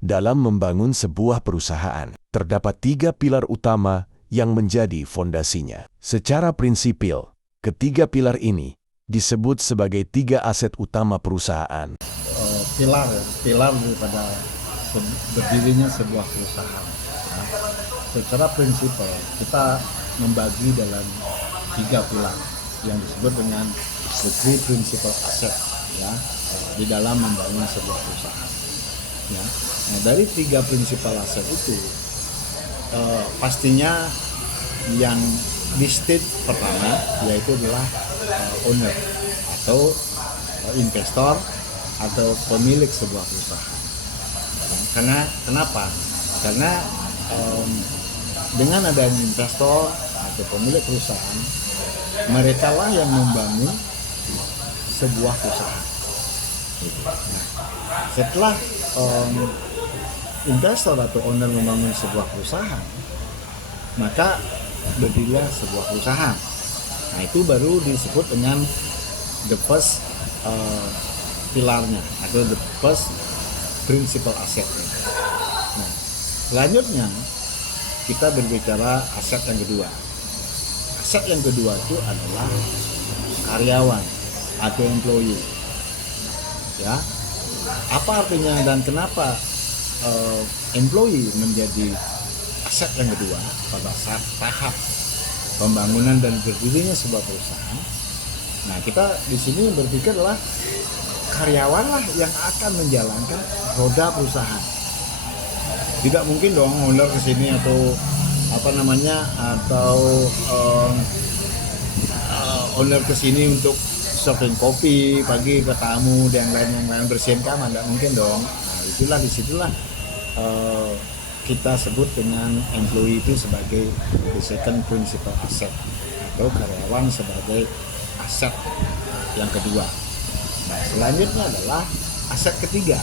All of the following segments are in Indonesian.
Dalam membangun sebuah perusahaan, terdapat 3 pilar utama yang menjadi fondasinya. Secara prinsipil, ketiga pilar ini disebut sebagai 3 aset utama perusahaan. Pilar daripada berdirinya sebuah perusahaan. Ya. Secara prinsipal kita membagi dalam 3 pilar yang disebut dengan the 3 principal asset, ya, di dalam membangun sebuah perusahaan. Ya. Nah, dari 3 principal asset itu pastinya yang listed pertama yaitu adalah owner atau investor atau pemilik sebuah perusahaan. Karena kenapa? Karena dengan adanya investor atau pemilik perusahaan, mereka lah yang membangun sebuah perusahaan. Nah, setelah investor atau owner membangun sebuah perusahaan, maka berdirilah sebuah perusahaan. Nah, itu baru disebut dengan the first pilarnya atau the first principal asset. Nah, selanjutnya kita berbicara aset yang kedua. Aset yang kedua itu adalah karyawan atau employee. Ya, apa artinya dan kenapa employee menjadi aset yang kedua pada saat tahap pembangunan dan berdirinya sebuah perusahaan? Nah, kita di sini berpikir adalah karyawan lah yang akan menjalankan roda perusahaan. Tidak mungkin dong owner ke sini atau owner ke sini untuk serving kopi pagi ke tamu dan yang lain bersihin kamar, tidak mungkin dong. Nah, disitulah kita sebut dengan employee itu sebagai the second principal asset atau karyawan sebagai aset yang kedua. Nah, selanjutnya adalah aset ketiga.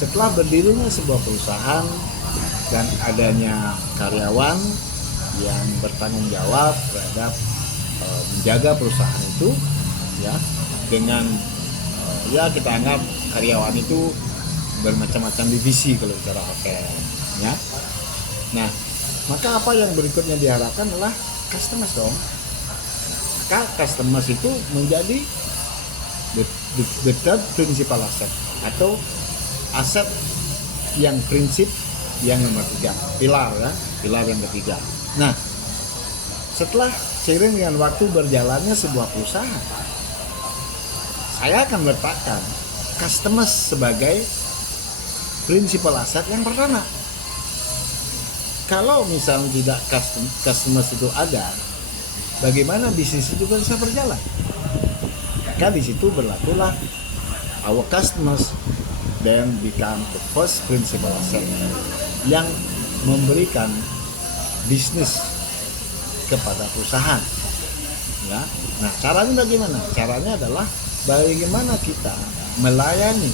Setelah berdirinya sebuah perusahaan dan adanya karyawan yang bertanggung jawab terhadap menjaga perusahaan itu, ya, dengan ya kita anggap karyawan itu bermacam-macam divisi kalau bicara hotel, ya. Nah, maka apa yang berikutnya diharapkan adalah customers dong. Maka customers itu menjadi the third principal asset atau aset yang prinsip yang nomor 3, pilar yang ketiga. Nah, setelah seiring dengan waktu berjalannya sebuah perusahaan, saya akan meletakkan customers sebagai principal asset yang pertama. Kalau misalnya tidak customers itu ada, bagaimana bisnis itu bisa berjalan? Maka di situ berlakulah our customers then become the first principal asset yang memberikan bisnis kepada perusahaan. Ya. Nah, caranya bagaimana? Caranya adalah bagaimana kita melayani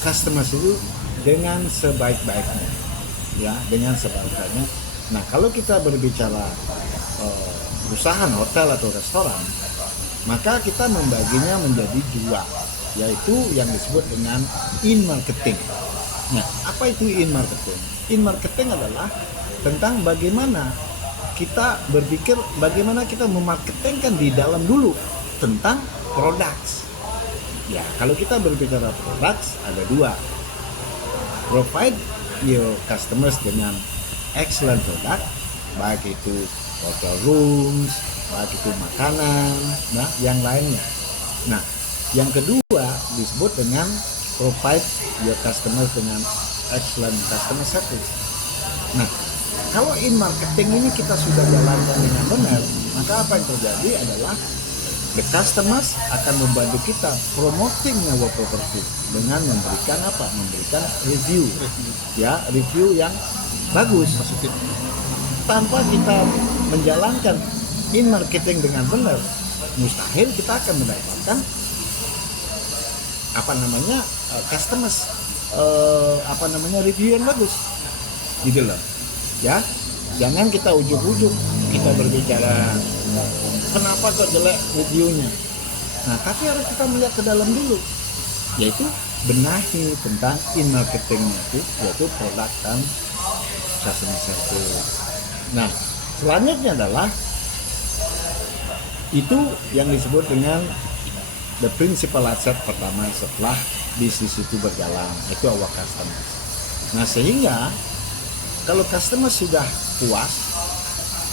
customers itu dengan sebaik-baiknya. Ya, dengan sebaik-baiknya. Nah, kalau kita berbicara perusahaan hotel atau restoran, maka kita membaginya menjadi 2, yaitu yang disebut dengan in-marketing. Nah, apa itu in-marketing? In-marketing adalah tentang bagaimana kita berpikir bagaimana kita memarketingkan di dalam dulu tentang products. Ya, kalau kita berbicara products ada 2. Provide your customers dengan excellent product, baik itu hotel rooms, baik itu makanan, nah yang lainnya. Nah, yang kedua disebut dengan provide your customers dengan excellent customer service. Nah, kalau in marketing ini kita sudah jalankan dengan benar, maka apa yang terjadi adalah the customers akan membantu kita promoting our property dengan memberikan apa? Memberikan review. Ya, review yang bagus. Tanpa kita menjalankan in marketing dengan benar, mustahil kita akan mendapatkan customers review yang bagus, gitu loh. Ya, jangan kita ujuk-ujuk kita berbicara kenapa kok jelek reviewnya. Nah, tapi harus kita melihat ke dalam dulu, yaitu benahi tentang in-marketingnya itu, yaitu produk dan customer service. Nah, selanjutnya adalah itu yang disebut dengan the principal asset pertama setelah bisnis itu berjalan, itu our customer. Nah, sehingga kalau customer sudah puas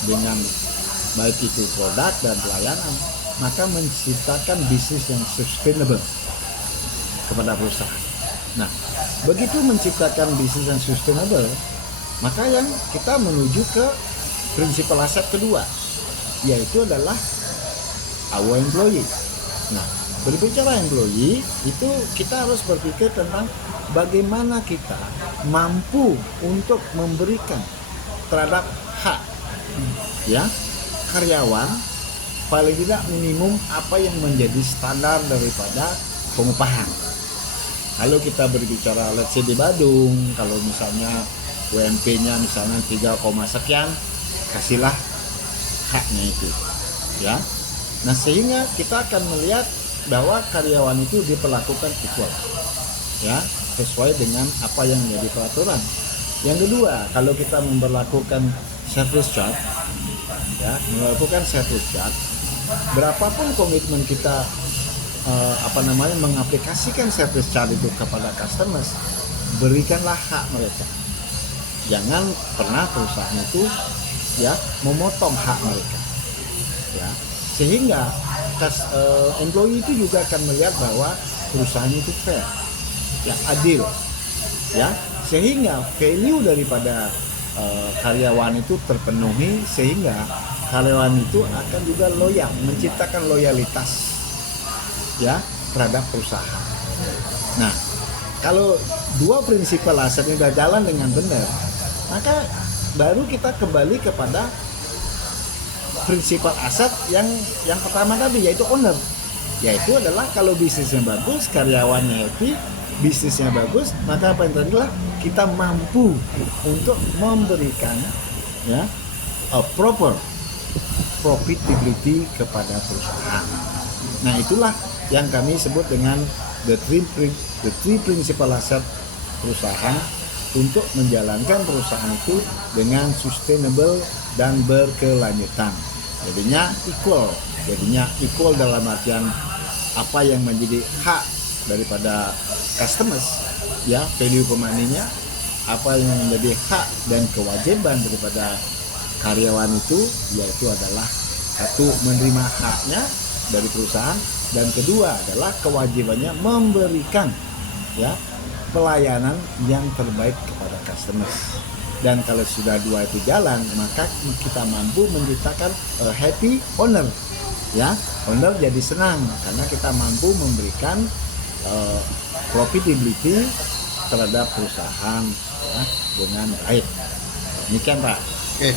dengan baik itu produk dan pelayanan, maka menciptakan bisnis yang sustainable kepada perusahaan. Nah, begitu menciptakan bisnis yang sustainable, maka yang kita menuju ke prinsipal aset kedua, yaitu adalah our employee. Nah, berbicara employee, itu kita harus berpikir tentang bagaimana kita mampu untuk memberikan terhadap hak ya karyawan paling tidak minimum apa yang menjadi standar daripada pengupahan. Kalau kita berbicara let's say di Badung, kalau misalnya UMP-nya misalnya 3, sekian, kasihlah haknya itu ya. Nah, sehingga kita akan melihat bahwa karyawan itu diperlakukan equal ya, sesuai dengan apa yang menjadi peraturan. Yang kedua, kalau kita memperlakukan service charge ya, berapapun komitmen kita mengaplikasikan service charge itu kepada customers, berikanlah hak mereka. Jangan pernah perusahaan itu ya memotong hak mereka ya, sehingga employee itu juga akan melihat bahwa perusahaan itu fair ya, adil ya, sehingga value daripada karyawan itu terpenuhi, sehingga karyawan itu akan juga loyal, menciptakan loyalitas ya terhadap perusahaan. Nah, kalau dua prinsipal aset ini sudah jalan dengan benar, maka baru kita kembali kepada prinsipal aset yang pertama tadi, yaitu owner. Yaitu adalah kalau bisnisnya bagus, karyawannya happy, bisnisnya bagus, maka apa yang terjadi adalah kita mampu untuk memberikan ya a proper profitability kepada perusahaan. Nah, itulah yang kami sebut dengan the three principal asset perusahaan untuk menjalankan perusahaan itu dengan sustainable dan berkelanjutan. Jadinya equal dalam artian apa yang menjadi hak daripada customers ya, value for money-nya, apa yang menjadi hak dan kewajiban daripada karyawan itu, yaitu adalah satu, menerima haknya dari perusahaan, dan kedua adalah kewajibannya memberikan ya pelayanan yang terbaik kepada customers. Dan kalau sudah dua itu jalan, maka kita mampu menciptakan happy owner ya, owner jadi senang karena kita mampu memberikan profitability terhadap perusahaan ya, dengan baik. Demikian Pak. Oke.